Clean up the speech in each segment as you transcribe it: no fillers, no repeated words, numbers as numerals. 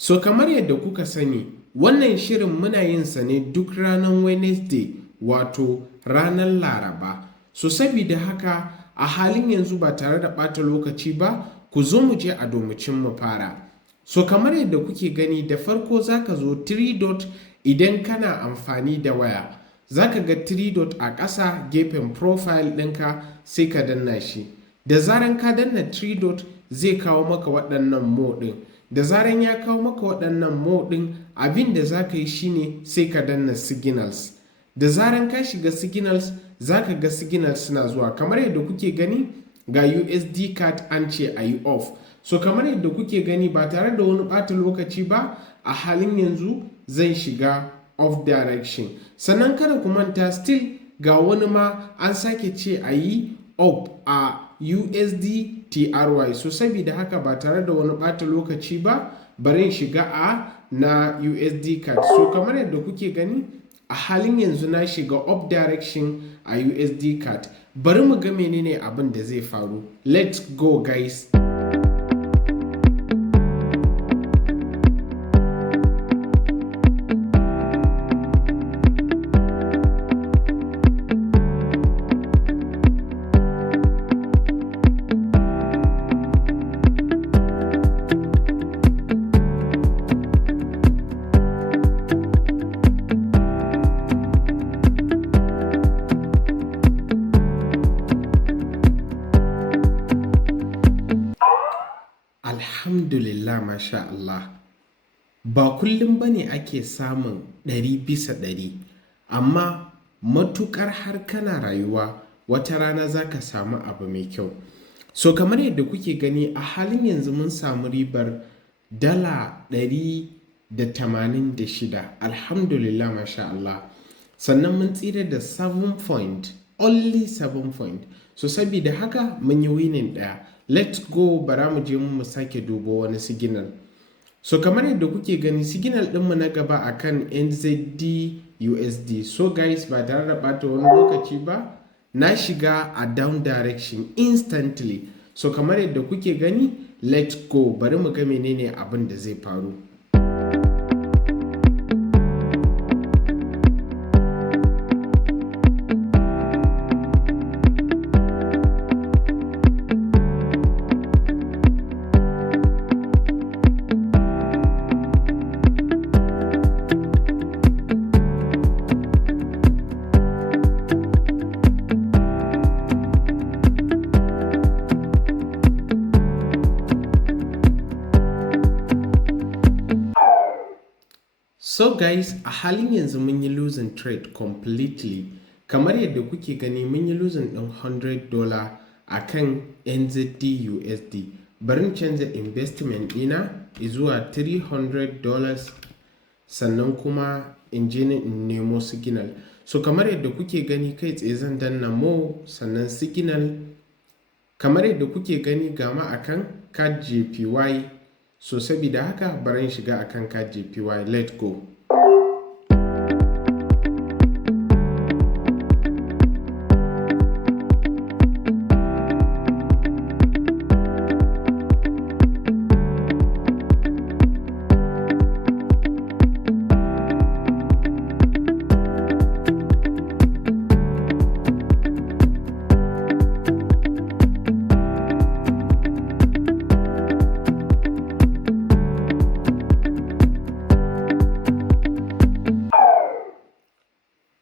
So kamar yadda kuka sani, wannan shirin muna yin sa ne duk ranar Wednesday, wato ranar Laraba. So sabida haka a halin yanzu ba tare da ɓata lokaci ba, ku zo mu je a domicin mu fara. So kamar yadda kuke gani, da farko zaka zo 3 dot idan kana amfani da waya. Zaka ga 3 dot a ƙasa gefen profile ɗinka, sai ka danna shi. Da zaran ka danna 3 dot zai kawo maka waɗannan mo ɗin. Da zaran ya kawo maka waɗannan mo ɗin, abin da za ka yi shine sai ka danna signals. Da zaran ka shiga signals, za ka ga signals suna zuwa. Kamar yadda kuke gani, ga USD card an ce a yi off. So kamar yadda kuke gani, ba tare da wani ɓata lokaci ba, a halin yanzu zan shiga off direction. Sannan kada ku manta, still ga wani ma an sake ce a yi up a USD TRY. So sabida haka ba tare da wani ɓata lokaci ba, bari in shiga a na USD card. So kamar yadda kuke gani, a halin yanzu na shiga up direction a USD card. Bari mu ga menene abin da zai faru. Let's go guys. Alhamdulillah, masha Allah. Ba kullum ba ne ake samun 100%, amma matukar har kana rayuwa, wata rana za ka samu abu mai kyau. So kamar yadda kuke gani, a halin yanzu mun samu ribar dala 186. Alhamdulillah, masha Allah. Sannan mun tsira da 7 point, only 7 point. So sabida haka mun yi winning ɗaya. Let's go, bara mu je mu sake dubo wani signal. So kamar yadda kuke gani, signal ɗinmu na gaba akan NZD USD. So guys, ba tare da ɓata wani lokaci ba, na shiga a down direction instantly. So kamar yadda kuke gani, let's go, bari mu ga menene abin da zai faru. So guys, a halin yanzu mun yi losing trade completely. Kamar yadda kuke gani, mun yi losing ɗin $100 a kan NZD USD. Bari in canza investment ɗina zuwa $300, sannan kuma in je in nemo signal. So kamar yadda kuke gani, kai tsaye zan danna mo, sannan signal. Kamar yadda kuke gani, gama akan card JPY. So sabida haka bari in shiga akan card JPY. Let's go.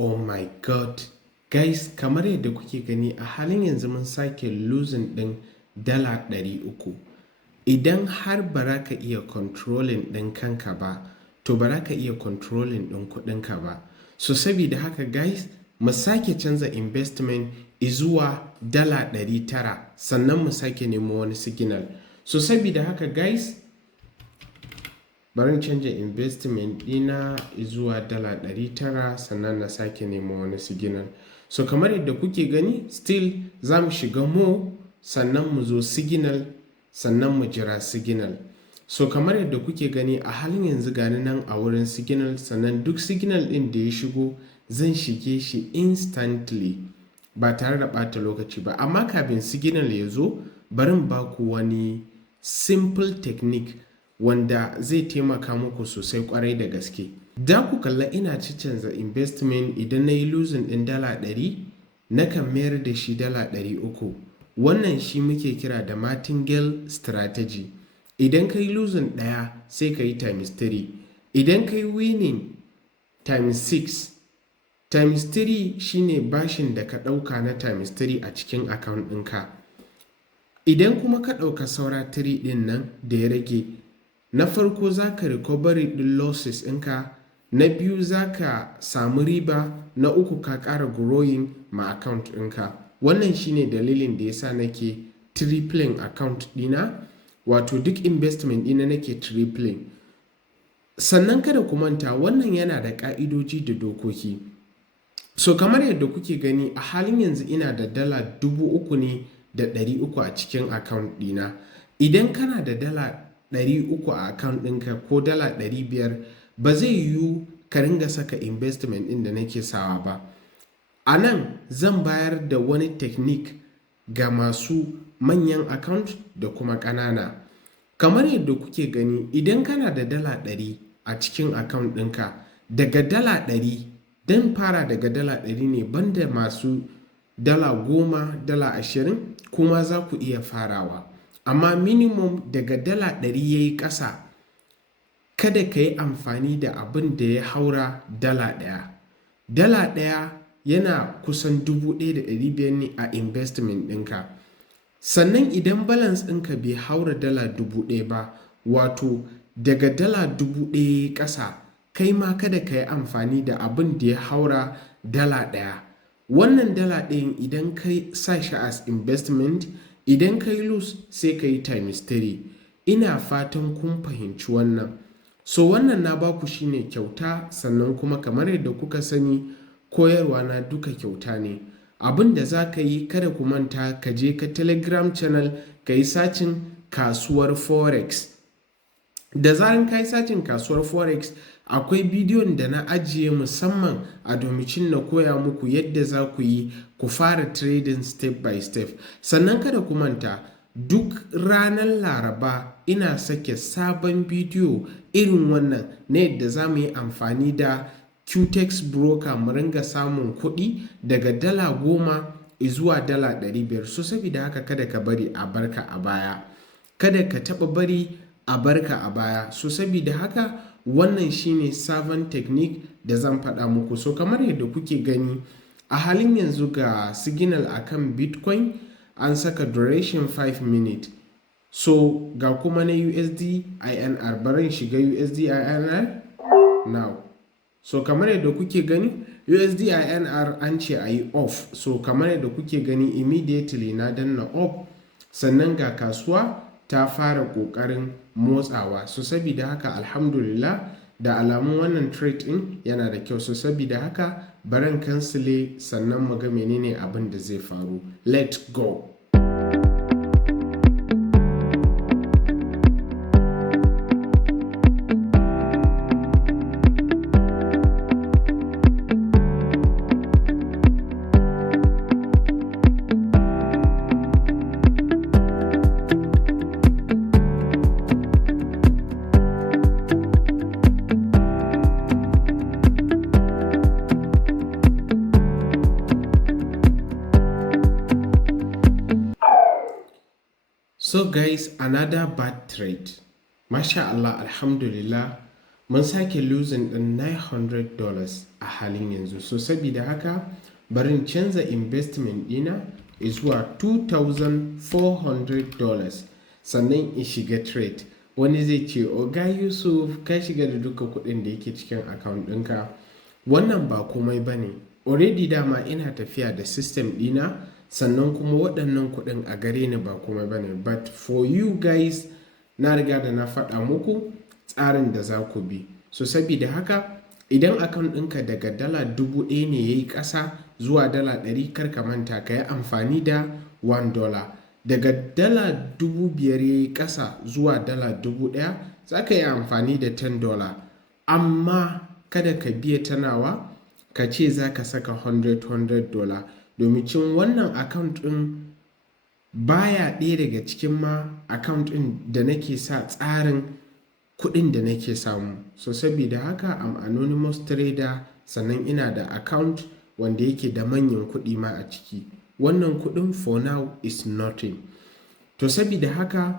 Oh my god. Guys, kamar yadda kuke gani, a halin yanzu mun sake losing ɗin dala 300. Idan har ba ka iya controlling ɗin kanka ba, to ba ka iya controlling ɗin kuɗinka ba. So sabida haka guys, mu sake canza investment zuwa dala 900, sannan mu sake nemo wani signal. So sabida haka guys, bari in canja investment ɗina zuwa dala 900, sannan na sake nemo wani signal. So kamar yadda kuke gani, still za mu shiga mo, sannan mu zo signal, sannan mu jira signal. So kamar yadda kuke gani, a halin yanzu gani nan a wurin signal, sannan duk signal ɗin da ya shigo zan shige shi instantly ba tare da ɓata lokaci ba. Amma kafin signal ya zo, bari in ba ku wani simple technique wanda zai taimaka muku sosai kwarai da gaske. Da ku kalla ina canza investment idan na yi losing ɗin dala 100 nakan mayar da shi dala 300. Wannan shi muke kira da martingale strategy. Idan ka yi losing ɗaya sai ka yi times 3. Idan ka yi winning times 6. Times 3 shine bashin da ka ɗauka na times 3 a cikin account ɗinka. Idan kuma ka ɗauka saura 3 ɗin nan da ya rage, na farko za ka recovery ɗin losses ɗinka, na biyu za ka samu riba, na uku ka ƙara growing ma account ɗinka. Wannan shine dalilin da yasa nake tripling account ɗina, wato duk investment ɗina nake tripling. Sannan kada ku manta wannan yana da ƙa'idoji da dokoki. So kamar yadda kuke gani a halin yanzu ina da dala 3,300 a cikin account ɗina. Idan kana da dala 300 a account ɗinka ko dala 500 ba zai yiwu ka ringa saka investment ɗin da nake sawa ba. A nan zan bayar da wani technique ga masu manyan account da kuma ƙanana. Kamar yadda kuke gani idan kana da dala 100 a cikin account ɗinka, daga dala 100 don fara daga dala 100 ne, banda masu dala 10, dala 20 kuma za ku iya farawa. Amma minimum daga dala 100 ya yi ƙasa, kada ka yi amfani da abin da ya haura dala 1. Dala 1 yana kusan 1,500 ne a investment ɗinka. Sannan idan balance ɗinka bai haura dala 1,000 ba, wato daga dala 1,000 ƙasa, kai ma kada ka yi amfani da abin da ya haura dala 1. Wannan dala 1 idan ka sa shi as investment, idan ka yi lose sai ka yi times 3. Ina fatan kun fahimci wannan. So wannan na baku shine kyauta, sannan kuma kamar yadda kuka sani koyarwa na duka kyauta ne. Abin da za ka yi kada ku manta ka je ka Telegram channel ka yi sacin kasuwar Forex. Da zaran ka yi sacin kasuwar Forex akwai bidiyon da na ajiye musamman a domicin na koya muku yadda za ku yi ku fara trading step by step. Sannan kada ku manta duk ranar Laraba ina sake sabon bidiyo irin wannan na yadda za mu yi amfani da Quotex broker mu ringa samun kuɗi daga dala 10 zuwa dala 500. So saboda haka kada ka bari a barka a baya. Kada ka taɓa bari a barka a baya. So saboda haka wannan shine sabon technique da zan faɗa muku. So kamar yadda kuke gani a halin yanzu ga signal akan Bitcoin an saka duration 5 minutes. So ga kuma na USD INR, barin shiga USD INR now. So kamar yadda kuke gani USD INR an ce a yi off. So kamar yadda kuke gani immediately na danna off, sannan ga kasuwa ta fara ƙoƙarin motsawa. So saboda haka alhamdulillah da alamun wannan trade ɗin yana da kyau. So saboda haka barin cancel sannan mu ga menene abin da zai faru. Let's go. So guys, another bad trade. Masha Allah, alhamdulillah, mun sake losing ɗin $900 a halin yanzu. So saboda haka barin canza investment ɗina zuwa $2,400 sannan in shiga trade. Wani zai ce, Oga Yusuf, ka shiga da duka kuɗin da yake cikin account ɗinka. Wannan ba komai ba ne. Already dama ina tafiya da system ɗina, sannan kuma waɗannan kuɗin a gare ni ba komai ba ne. But for you guys, na riga da na faɗa muku tsarin da za ku bi. So saboda haka idan account ɗinka daga dala 1,000 ne ya yi ƙasa zuwa dala 100, kar ka manta ka yi amfani da $1. Daga dala 5,000 ya yi ƙasa zuwa dala 1,000 za ka yi amfani da $10. Amma kada ka biya tanawa ka ce za ka saka $100. Domin cin wannan account ɗin baya ɗaya daga cikin ma account ɗin da nake sa tsarin kuɗin da nake samu. So saboda haka am anonymous trader, sannan ina da account wanda yake da manyan kuɗi ma a ciki. Wannan kuɗin for now is nothing. To saboda haka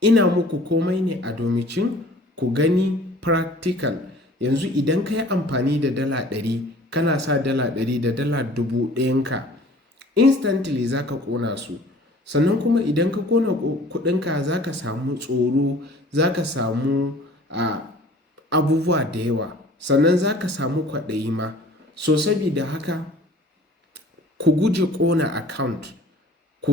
ina muku komai ne a domicin ku gani practical. Yanzu idan ka yi amfani da dala 100, kana sa dala 100 da dala 1000 ka, instantly za ka ƙona su. Sannan kuma idan ka ƙona kuɗinka za ka samu tsoro, za ka samu abubuwa da yawa, sannan za ka samu kwaɗayi ma. So saboda haka ku guje ƙona account. So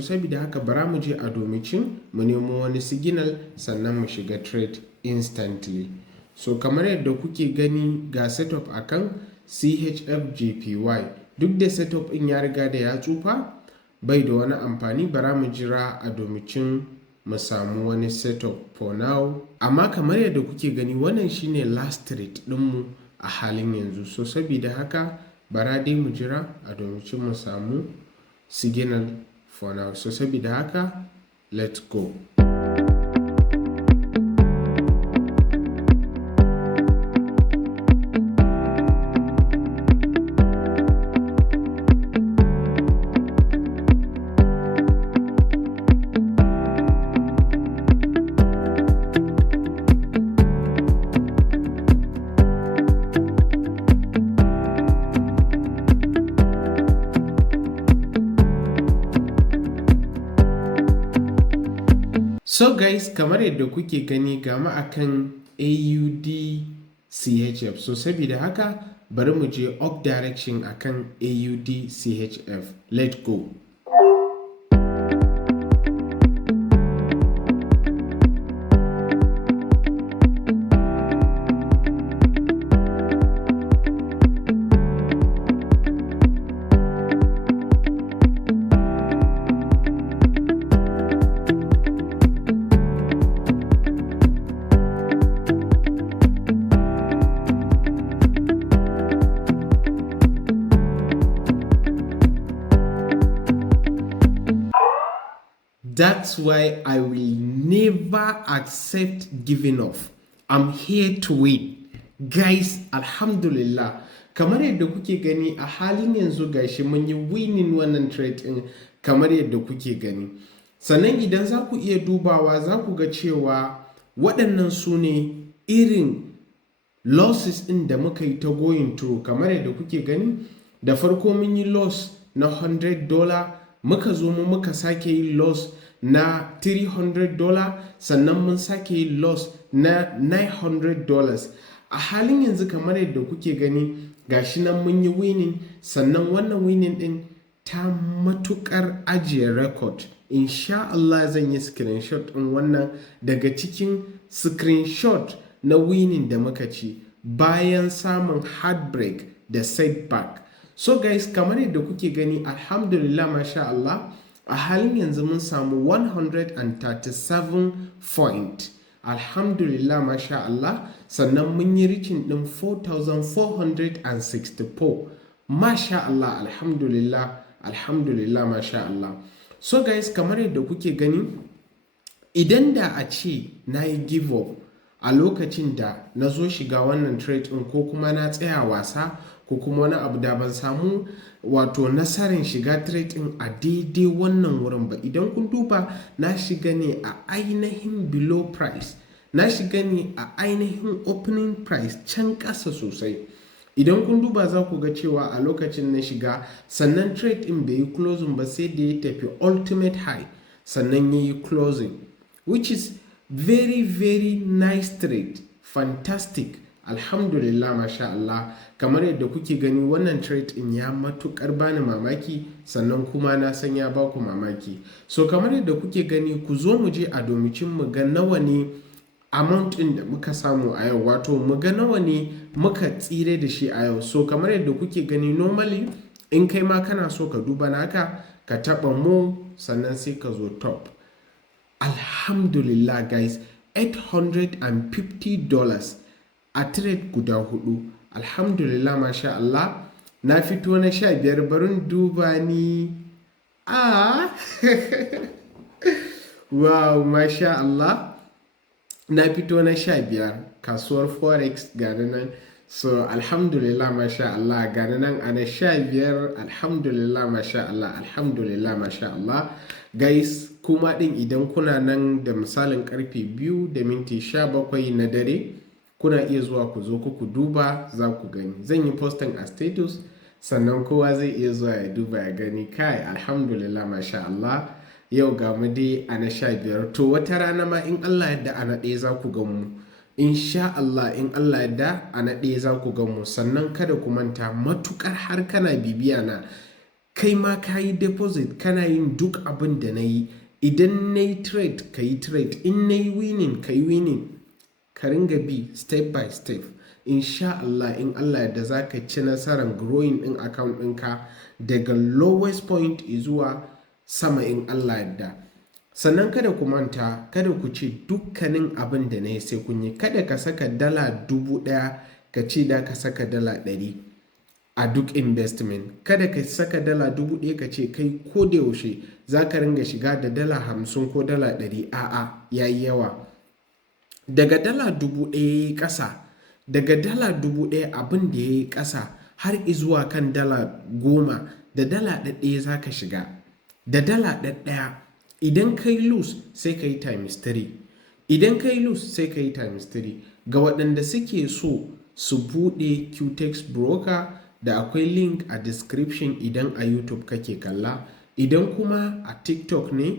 saboda haka bara mu je a domicin mu nemo wani signal sannan mu shiga trade instantly. So kamar yadda kuke gani ga setup akan CHFJPY. Duk da setup in ya riga da ya tsufa, bai da wani amfani, bara mu jira a domicin mu samu wani setup for now. Amma kamar yadda kuke gani wannan shine last trade ɗinmu a halin yanzu. So saboda haka bara dai mu jira a domicin mu samu signal for now. So saboda haka let's go. So guys, kamar yadda kuke gani ga mu akan AUD CHF. So saboda haka bari mu je up direction akan AUD CHF. Let's go. That's why I will never accept giving up. I'm here to win. Guys, alhamdulillah. Kamar yadda kuke gani a halin yanzu gashi mun yi winning wannan trade din kamar yadda kuke gani. Sannan idan za ku iya dubawa za ku ga cewa waɗannan su ne irin losses ɗin da muka yi ta going through. Kamar yadda kuke gani, da farko mun yi loss na $100, muka zo mu muka sake yi loss na $300, sannan mun sake yi loss na $900. A halin yanzu kamar yadda kuke gani gashi nan mun yi winning, sannan wannan winning din ta matukar ajiye record. Insha Allah zan yi screenshot din wannan daga cikin screenshot na winning da muka ci bayan samun heartbreak da setback. So guys, kamar yadda kuke gani alhamdulillah masha Allah, a halin yanzu mun samu 137 point. Alhamdulillah masha Allah, sannan mun yi rikin din 4,464. Masha Allah, alhamdulillah masha Allah. So guys, kamar yadda kuke gani, idan da a ce na yi give up a lokacin da na zo shiga wannan trade ɗin, ko kuma na tsaya wasa ko kuma wani abu, da ban samu wato nasarar shiga trade ɗin a daidai wannan wurin ba. Idan kun duba, na shiga ne a ainihin below price, na shiga ne a ainihin opening price can ƙasa sosai. Idan kun duba za ku ga cewa a lokacin na shiga, sannan trade ɗin bai yi closing ba sai da ya tafi ultimate high sannan ya yi closing, which is very very nice trade, fantastic. Alhamdulillah masha Allah. Kamar yadda kuke gani wannan trade in ya matukar bani mamaki, sannan kuma na san ya baku mamaki. So kamar yadda kuke gani, ku zo mu je a domicin mu ga nawa ne amount din da muka samu a yau, wato mu ga nawa ne muka tsire da shi a yau. So kamar yadda kuke gani, normally in kai ma kana so ka duba naka, ka taba mu sannan sai ka zo top. Alhamdulillah guys, $850 a trade guda hudu. Alhamdulillah masha Allah. Na fito na 15, barin duba ni. Wow, masha Allah. na fito na 15 kasuwar forex gani nan. So alhamdulillah masha Allah gani nan a na 15, alhamdulillah masha Allah, alhamdulillah masha Allah. Guys, kuma din idan kuna nan da misalin karfe 2:17 na dare, kuna iya zuwa ku zo ku duba, za ku gani. Zan yi posting a status, sannan kowa zai iya zuwa ya duba ya gani. Kai alhamdulillah masha Allah, yau ga mu dai a na 15. To wata rana ma in Allah yadda a na ɗaya za ku gan mu, insha Allah in Allah yadda a na ɗaya za ku gan mu. Sannan kada ku manta, matukar har kana bibiya na, kai ma ka yi deposit, kana yin duk abin da na yi. Idan na yi trade ka yi trade, in na yi winning ka yi winning, ka ringa bi step by step. Insha Allah in Allah yadda za ka ci nasarar growing din account ɗinka daga lowest point zuwa sama in Allah yadda. Sannan kada ku manta, kada ku ce dukkanin abin da na yi sai kun yi. Kada ka saka $1000 ka ce da ka saka $100 a duk investment. Kada ka saka $1000 ka ce kai ko da yaushe za ka ringa shiga da $50 ko $100. A'a, yayi yawa. Daga $1000 ƙasa, daga $1000 abin da ya yi ƙasa har izuwa kan $10, da $1 za ka shiga. Da $1 idan ka yi lose sai ka yi times 3. Idan ka yi lose sai ka yi times 3. Ga waɗanda suke so su buɗe Quotex broker, da akwai link a description idan a YouTube kake kalla. Idan kuma a TikTok ne,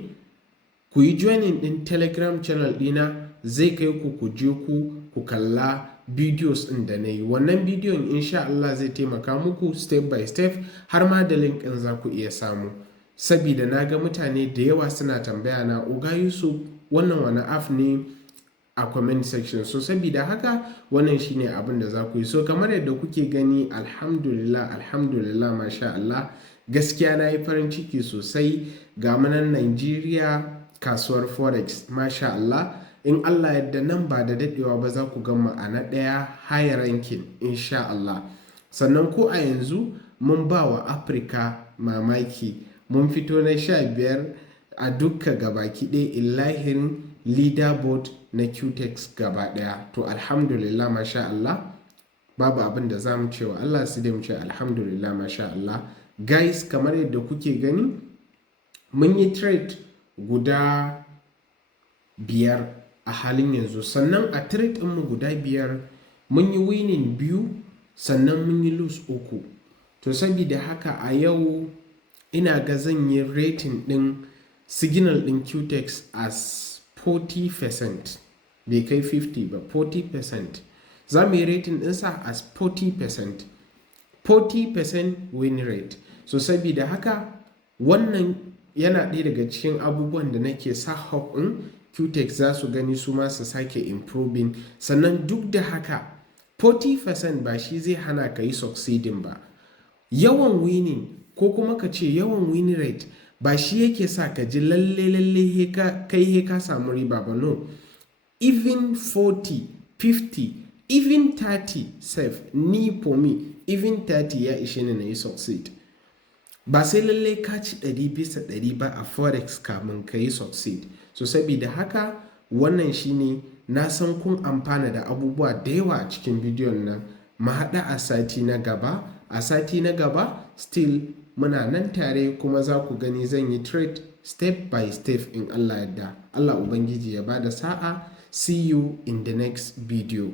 ku yi joining ɗin Telegram channel ɗina, zai kai ku je ku kalla videos ɗin da na yi. Wannan bidiyon insha Allah zai taimaka muku step by step, har ma da link ɗin za ku iya samu. Sabida na ga mutane da yawa suna tambaya na, Oga Yusuf wannan wani app ne, a comment section. So sabida haka wannan shine abin da za ku yi. So kamar yadda kuke gani, alhamdulillah alhamdulillah masha Allah, gaskiya na yi farin ciki sosai. Ga munan Nigeria kasuwar forex, masha Allah. In Allah yadda nan ba da daɗewa ba za ku gama a na ɗaya high ranking insha Allah. Sannan ko a yanzu mun ba wa Africa mamaki, mun fito na 15 a dukka gabaki ɗaya illahirin leaderboard na Quotex gaba ɗaya. To alhamdulillah masha Allah, babu abin da za mu ce wa Allah su da mu ce alhamdulillah masha Allah. Guys, kamar yadda kuke gani, mun yi trade guda 5 a halin yanzu. Sannan a trade ɗinmu guda 5 mun yi winning 2, sannan mun yi lose 3. To sabida haka a yau ina ga zan yi rating ɗin signal ɗin Quotex as 40%, bai kai 50 ba, 40%. Za mu yi rating ɗinsa as 40%, 40% win rate. So sabida haka wannan yana ɗaya daga cikin abubuwan da nake sa hope ɗin Quotex za su gani su ma su sake improving. Sannan duk da haka 40% ba shi zai hana ka yi succeeding ba. Yawan winning ko kuma ka ce yawan win rate ba shi yake sa ka ji lalle kai ka samu riba ba. No, even 40, 50, even 30 safe, ni for me even 30 ya ishe ni na yi succeed. Ba sai lalle ka ci 100% ba a forex kamun ka yi succeed. So sabida haka wannan shine, na san kun amfana da abubuwa da yawa a cikin bidiyon nan. Mu haɗa a sati na gaba. A sati na gaba still muna nan tare, kuma za ku gani zan yi trade step by step in Allah yadda. Allah Ubangiji ya bada sa'a. See you in the next video.